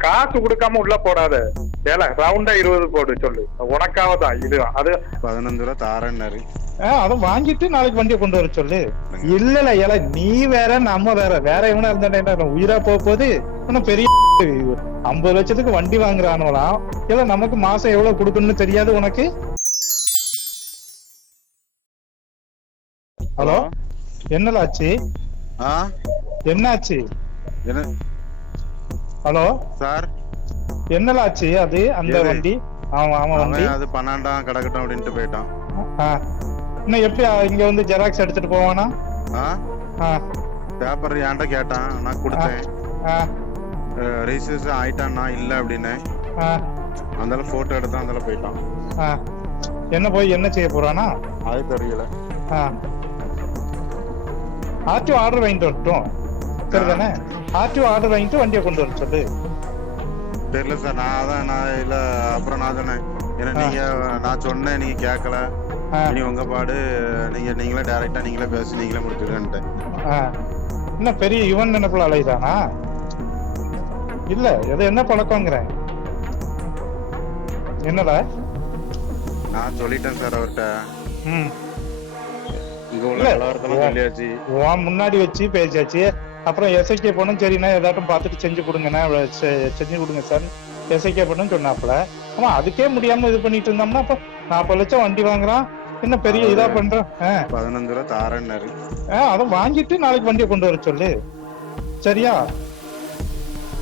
காசு கொடுக்காம உள்ள போடாத. ஏல ரவுண்டா இருபது போடு சொல்லு. உனக்காக தான் இது அது. பதினஞ்சு ரூபா தாரேன்னாரு ஆ, அதை வாங்கிட்டு நாளைக்கு வண்டியை கொண்டு வர சொல்லு. இல்ல இல்ல ஏல நீ வேற நம்ம வேற. வேற எவனா இருந்தா உயிரா போக போகுது? இன்னும் பெரிய ஐம்பது லட்சத்துக்கு வண்டி வாங்குறானுலாம் இல்ல நமக்கு மாசம் எவ்வளவு கொடுக்கணும்னு தெரியாது உனக்கு? ஹலோ? என்னலாச்சு ஆ? என்னாச்சு? என்ன? ஹலோ? சார். என்னலாச்சு அது அந்த? வண்டி? ஆமா ஆமா வண்டி. அது பன்னெண்டாம் கிடக்கட்டும் அப்படின்ட்டு போயிட்டான். இன்னும் எப்படி இங்க வந்து ஜெராக்ஸ் எடுத்துட்டு போவானா? ஆ? பேப்பர் என்கிட்ட கேட்டான். நான் கொடுத்தேன். ரெஜிஸ்ட்ரேஷன் ஆயிட்டான் இல்லை அப்படின்னேன் ஆ. அந்தால போட்டோ எடுத்தான் அந்தால போயிட்டான். ஆ. என்ன போய் என்ன செய்ய போறானா? அது தெரியல. ஆ. ஆர்டிஓ ஆர்டர் வாங்கிட்டு வரட்டும். சரிதானே? ஆர்டிஓ ஆர்டர் வாங்கிட்டு வண்டியை கொண்டு வர சொல்லு. தெரியல சார் நான் அதான் நான் இல்ல அப்புறம் நான் சொன்னேன். ஏன்னா. நீங்க நான் சொன்னேன் நீங்க கேட்கல இனி உங்க பாடு நீங்க நீங்களே டைரக்டா நீங்களே பேசி நீங்களே முடிச்சிருக்கேன்ட்டேன் என்ன பெரிய யுவன் நினைப்புல அலைதானா இல்ல இது என்ன பழக்கங்கிறேன் என்னடா? நான் சொல்லிட்டேன் சார் அவர்கிட்ட. ம். உள்ள சொல்லியாச்சு. உன் முன்னாடி வச்சு பேசியாச்சு. அப்புறம் எஸ்ஐகே பண்ணும் சரிண்ணா ஏதாட்டும் பார்த்துட்டு செஞ்சு கொடுங்கண்ணா செஞ்சு கொடுங்க சார் எஸ்ஐகே பண்ணும் சொன்னாப்புல. ஆமா அதுக்கே முடியாம இது பண்ணிட்டு இருந்தோம்னா அப்ப நாற்பது லட்சம் வண்டி வாங்குறான். என்ன பெரிய இதா பண்றான் ஆ, பதினஞ்சு ரூபா தாரேன்னாரு அதை வாங்கிட்டு நாளைக்கு வண்டியை கொண்டு வர சொல்லு. சரியா?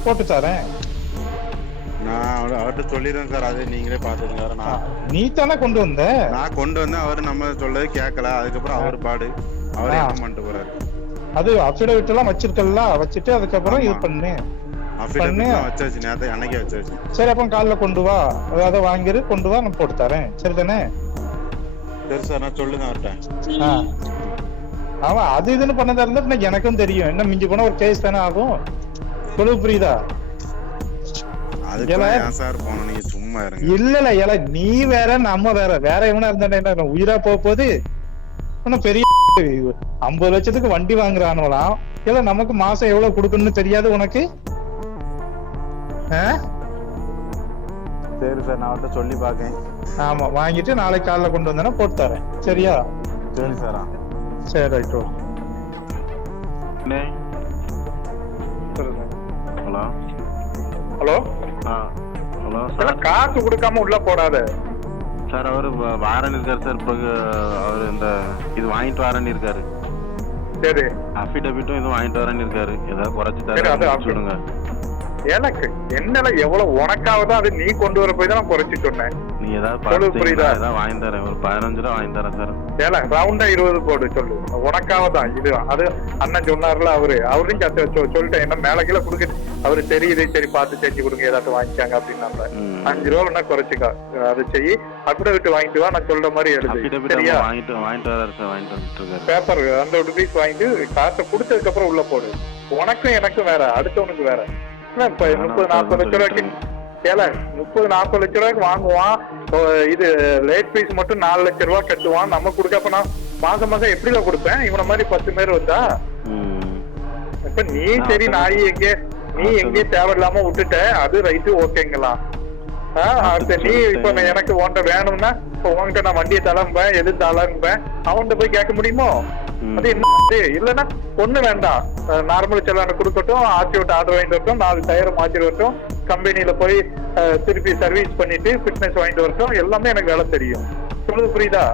போட்டு தரேன். அவரு- அவர்கிட்ட சொல்லிடுறேன் சார். அது நீங்களே பாத்துக்கங்க ஆ, நான் நீ தானே கொண்டு வந்த? நான் கொண்டு வந்தேன் அவரு நம்ம சொல்லது கேட்கல. அதுக்கப்புறம் அவர் பாடு. அவர். என்ன பண்ணிட்டு போறாரு? அது அஃபிடவிட் எல்லாம் வச்சிருக்கல வச்சுட்டு அதுக்கப்புறம் இது. பண்ணு. வச்சாச்சு. நேரத்தை அன்னைக்கே வச்சாச்சு. சரி அப்போ காலைல கொண்டு வா. அதை வாங்கிரு. கொண்டு வா. நான் போட்டு தரேன். சரிதானே? சரி சார் நான் சொல்லுங்க அவர்கிட்ட. அவன் அது இதுன்னு பண்ணதா இருந்தா எனக்கும் தெரியும். என்ன மிஞ்சி போனா ஒரு கேஸ் தானே ஆகும். சொல்லு புரியுதா? அதுக்கு ஏல? ஏன் சார் போனோம்? நீங்க சும்மா இருங்க. இல்ல இல்ல ஏல. நீ வேற நம்ம வேற. வேற எவனா இருந்தா உயிரா போக போகுது பெரிய ஐம்பது லட்சத்துக்கு வண்டி வாங்குறானுலாம் இல்ல நமக்கு மாசம் எவ்வளவு கொடுக்கணும்னு தெரியாது உனக்கு? சரி சார் நான் அவர்கிட்ட சொல்லி பாக்கேன். ஆமா வாங்கிட்டு நாளைக்கு காலைல கொண்டு வந்தேன்னா போட்டு தரேன். சரியா? சரி சார். சரி ரைட் ஹலோ? ஹலோ? ஹலோ எல்லாம் காசு கொடுக்காம உள்ள போடாத சார் அவர் வாரன் இருக்காரு சார். இப்போ அவர் இந்த இது வாங்கிட்டு வரேன்னு இருக்காரு. சரி. அஃபிடபிட்டும் இதுவும் வாங்கிட்டு வரேன்னு இருக்காரு. ஏதாவது குறைச்சி சரி, தர. சொல்லுங்க எனக்கு என்னல எவ்வளவு உனக்காக தான் அது நீ கொண்டு வர போய் தான் நான் குறைச்சி சொன்னேன். நீ ஏதாவது சொல்லு, புரியுதா? ஏதாவது வாங்கி தரேன். ஒரு பதினஞ்சு ரூபா வாங்கி தரேன் சார். ஏல ரவுண்டா இருபது போடு சொல்லு. உனக்காக தான் இது அது அண்ணன் சொன்னார்ல அவரு. அவரையும் சத்த சொல்லிட்டேன். என்ன மேல கீழே கொடுக்க அவரு தெரியுது சரி பார்த்து செஞ்சு கொடுங்க ஏதாட்டும் வாங்கிக்காங்க அப்படின்னால. அஞ்சு ரூபா வேணா குறைச்சிக்கா. அது செய்யி அப்படியே விட்டு வாங்கிட்டு வா நான் சொல்ற மாதிரி எழுது. சரியா? வாங்கிட்டு வாங்கிட்டு வராரு சார். வாங்கிட்டு வந்துட்டு பேப்பர் ஹண்ட்ரட் ருபீஸ் வாங்கிட்டு காசை கொடுத்ததுக்கு அப்புறம் உள்ள போடு. உனக்கும் எனக்கும் வேற அடுத்தவனுக்கு வேற. முப்பது நாற்பது லட்ச ரூபாய்க்கு ஏல முப்பது நாற்பது லட்ச ரூபாய்க்கு வாங்குவான். இது லேட் ஃபீஸ் மட்டும் நாலு லட்ச ரூபாய் கட்டுவான். நம்ம கொடுக்கப்ப நான் மாசம் மாசம் எப்படில கொடுப்பேன்? இவன மாதிரி பத்து பேர் வந்தா? இப்ப நீ சரி நாய் எங்க? நீ எங்கேயே தேவையில்லாம விட்டுட்ட? அது ரைட்டு ஓகேங்களா? அடுத்து நீ இப்ப எனக்கு உன்கிட்ட வேணும்னா இப்ப உன்கிட்ட நான் வண்டியை தளம்பேன் எது தளம்பேன் அவன்கிட்ட போய் கேட்க முடியுமோ. அது என்ன? இல்லைன்னா ஒண்ணு வேண்டாம். நார்மல் செல்லான கொடுக்கட்டும் ஆர்டி விட்டு ஆர்டர் வாங்கிட்டு வரட்டும் நாலு டயர் மாத்திட்டு வரட்டும் கம்பெனில போய் திருப்பி சர்வீஸ் பண்ணிட்டு ஃபிட்னஸ் வாங்கிட்டு வரட்டும் எல்லாமே எனக்கு வேலை தெரியும். சொல்லுது புரியுதா?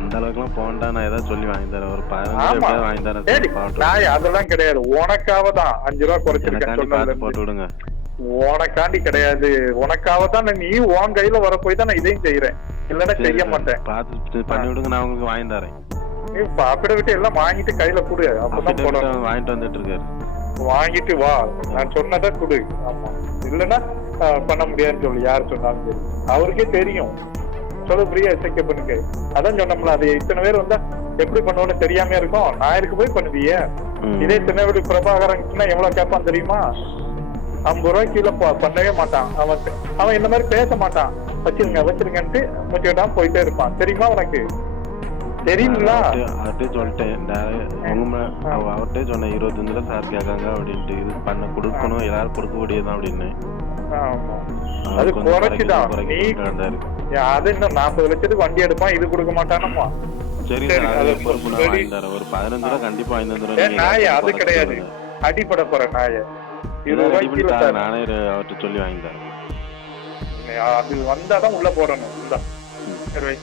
அந்த அளவுக்குலாம் போகண்டா நான் ஏதாவது சொல்லி வாங்கி தரேன். ஒரு பதினஞ்சு வாங்கி தரேன். நான் அதெல்லாம் கிடையாது. உனக்காக தான். அஞ்சு ரூபா குறைச்சிருக்கேன் இருந்து. போட்டு விடுங்க. உனக்காண்டி கிடையாது. உனக்காக தான் நீ உன் கையில வர போய் தான் நான் இதையும் செய்யறேன் இல்லைன்னா செய்ய மாட்டேன். பார்த்து பண்ணி விடுங்க. நான் உங்களுக்கு வாங்கி தரேன். நீ பாப்பிட விட்டு எல்லாம் வாங்கிட்டு கையில கொடு. அப்பதான் போடணும் வாங்கிட்டு வந்துட்டு இருக்காரு வாங்கிட்டு வா. நான் சொன்னதை கொடு. ஆமா. இல்லைன்னா பண்ண முடியாதுன்னு சொல்லு. யார் சொன்னாலும் சரி. அவருக்கே தெரியும். சொல்ல ஃப்ரீயா எச்சரிக்கை பண்ணுங்க அதான் சொன்னோம்ல அது இத்தனை பேர் வந்தா எப்படி பண்ணுவோன்னு தெரியாம இருக்கும். நான் இருக்கு போய் பண்ணுவியே. இதே திருநெல்வேலி பிரபாகரன் எவ்வளவு கேட்பான் தெரியுமா? ஐம்பது ரூபாய் கீழே பண்ணவே மாட்டான். அவன் அவன் இந்த மாதிரி பேச மாட்டான். வச்சிருங்க வச்சிருங்கன்ட்டு முச்சுக்கிட்டான் போயிட்டே இருப்பான். தெரியுமா உனக்கு? தெரியுங்களா அவர்கிட்ட- சொல்லிட்டேன். அவர்கிட்ட சொன்னேன் இருபத்தஞ்சுல சார் கேட்காங்க அப்படின்ட்டு. இது பண்ண கொடுக்கணும் எல்லாரும் கொடுக்கக்கூடியதான் அப்படின்னு. ஆமா. அவர் அது குறைச்சுதான். அது இன்னும் நாற்பது லட்சத்துக்கு வண்டி எடுப்பான் இது கொடுக்க மாட்டானம்மா. சரி ஒரு பதினஞ்சு ரூபா கண்டிப்பா நாய் அது கிடையாது. அடிப்பட போற நாய. இருபது நானே அவர்கிட்ட சொல்லி வாங்கி தரேன் அது வந்தாதான் உள்ள போடணும். இந்தா. சரி.